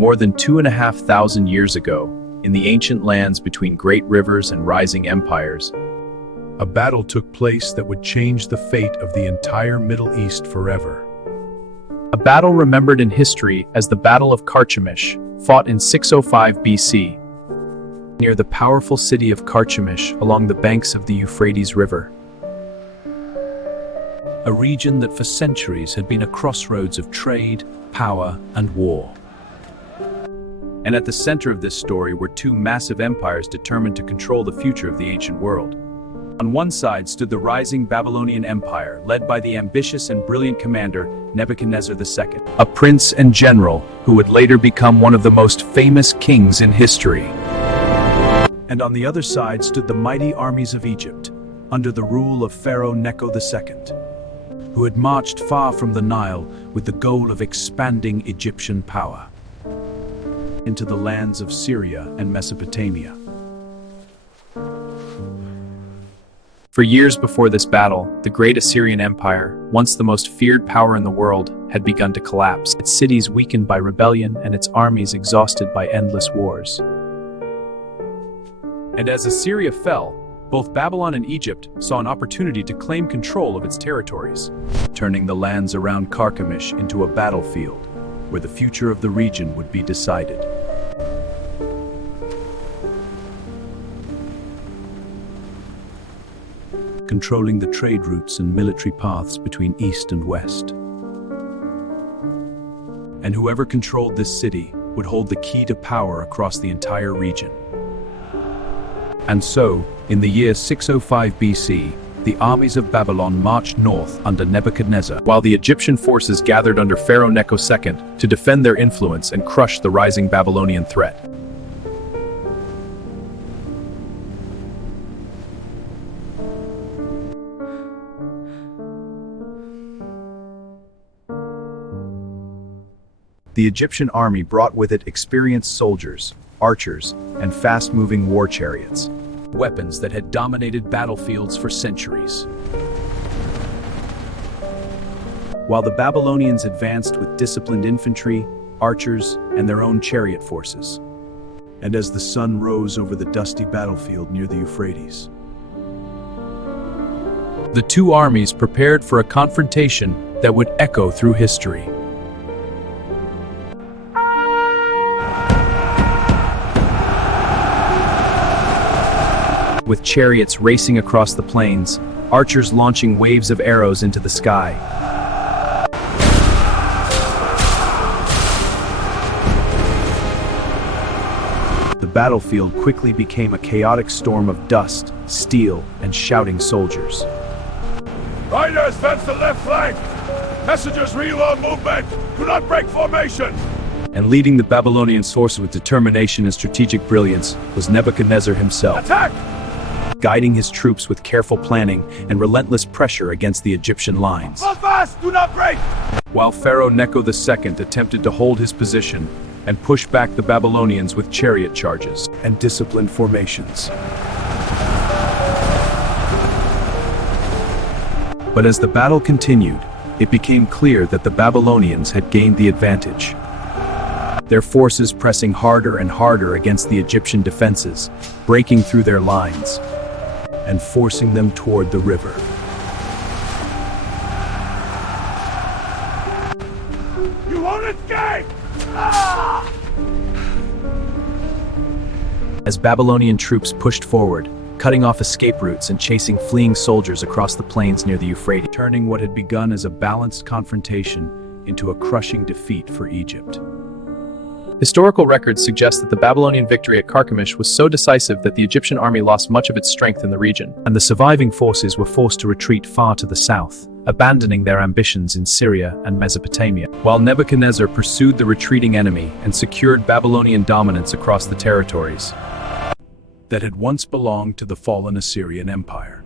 More than 2,500 years ago, in the ancient lands between great rivers and rising empires, a battle took place that would change the fate of the entire Middle East forever. a battle remembered in history as the Battle of Carchemish, fought in 605 BC, near the powerful city of Carchemish along the banks of the Euphrates River. A region that for centuries had been a crossroads of trade, power, and war. And at the center of this story were two massive empires determined to control the future of the ancient world. On one side stood the rising Babylonian Empire, led by the ambitious and brilliant commander Nebuchadnezzar II, a prince and general who would later become one of the most famous kings in history. And on the other side stood the mighty armies of Egypt, under the rule of Pharaoh Necho II, who had marched far from the Nile with the goal of expanding Egyptian power into the lands of Syria and Mesopotamia. For years before this battle, the great Assyrian Empire, once the most feared power in the world, had begun to collapse, its cities weakened by rebellion and its armies exhausted by endless wars. And as Assyria fell, both Babylon and Egypt saw an opportunity to claim control of its territories, turning the lands around Carchemish into a battlefield where the future of the region would be decided. Controlling the trade routes and military paths between east and west. And whoever controlled this city would hold the key to power across the entire region. And so, in the year 605 BC, the armies of Babylon marched north under Nebuchadnezzar, while the Egyptian forces gathered under Pharaoh Necho II to defend their influence and crush the rising Babylonian threat. The Egyptian army brought with it experienced soldiers, archers, and fast-moving war chariots, weapons that had dominated battlefields for centuries. While the Babylonians advanced with disciplined infantry, archers, and their own chariot forces. And as the sun rose over the dusty battlefield near the Euphrates, the two armies prepared for a confrontation that would echo through history. With chariots racing across the plains, archers launching waves of arrows into the sky. The battlefield quickly became a chaotic storm of dust, steel, and shouting soldiers. Riders, fence the left flank! Messengers, reload movement! Do not break formation! And leading the Babylonian forces with determination and strategic brilliance was Nebuchadnezzar himself. Attack! Guiding his troops with careful planning and relentless pressure against the Egyptian lines. Hold fast! Do not break! While Pharaoh Necho II attempted to hold his position and push back the Babylonians with chariot charges and disciplined formations. But as the battle continued, it became clear that the Babylonians had gained the advantage. Their forces pressing harder and harder against the Egyptian defenses, breaking through their lines and forcing them toward the river. You won't escape! Ah! As Babylonian troops pushed forward, cutting off escape routes and chasing fleeing soldiers across the plains near the Euphrates, turning what had begun as a balanced confrontation into a crushing defeat for Egypt. Historical records suggest that the Babylonian victory at Carchemish was so decisive that the Egyptian army lost much of its strength in the region, and the surviving forces were forced to retreat far to the south, abandoning their ambitions in Syria and Mesopotamia, while Nebuchadnezzar pursued the retreating enemy and secured Babylonian dominance across the territories that had once belonged to the fallen Assyrian Empire.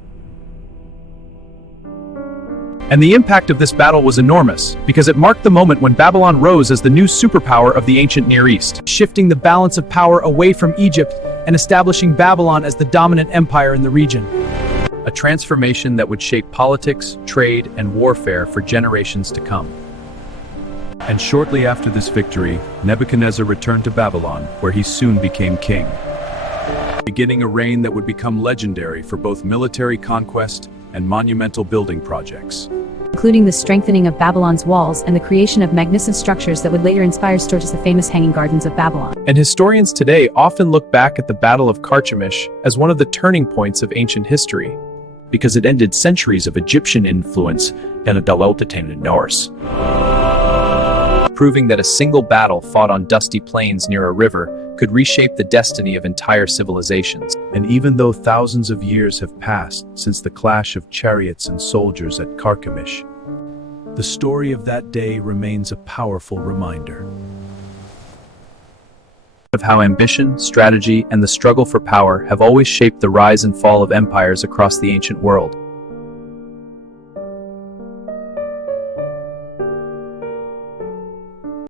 And the impact of this battle was enormous, because it marked the moment when Babylon rose as the new superpower of the ancient Near East, shifting the balance of power away from Egypt and establishing Babylon as the dominant empire in the region. A transformation that would shape politics, trade, and warfare for generations to come. And shortly after this victory, Nebuchadnezzar returned to Babylon, where he soon became king, beginning a reign that would become legendary for both military conquest and monumental building projects, including the strengthening of Babylon's walls and the creation of magnificent structures that would later inspire such as the famous Hanging Gardens of Babylon. And historians today often look back at the Battle of Carchemish as one of the turning points of ancient history, because it ended centuries of Egyptian influence and a Norse, proving that a single battle fought on dusty plains near a river could reshape the destiny of entire civilizations. And even though thousands of years have passed since the clash of chariots and soldiers at Carchemish, the story of that day remains a powerful reminder of how ambition, strategy, and the struggle for power have always shaped the rise and fall of empires across the ancient world.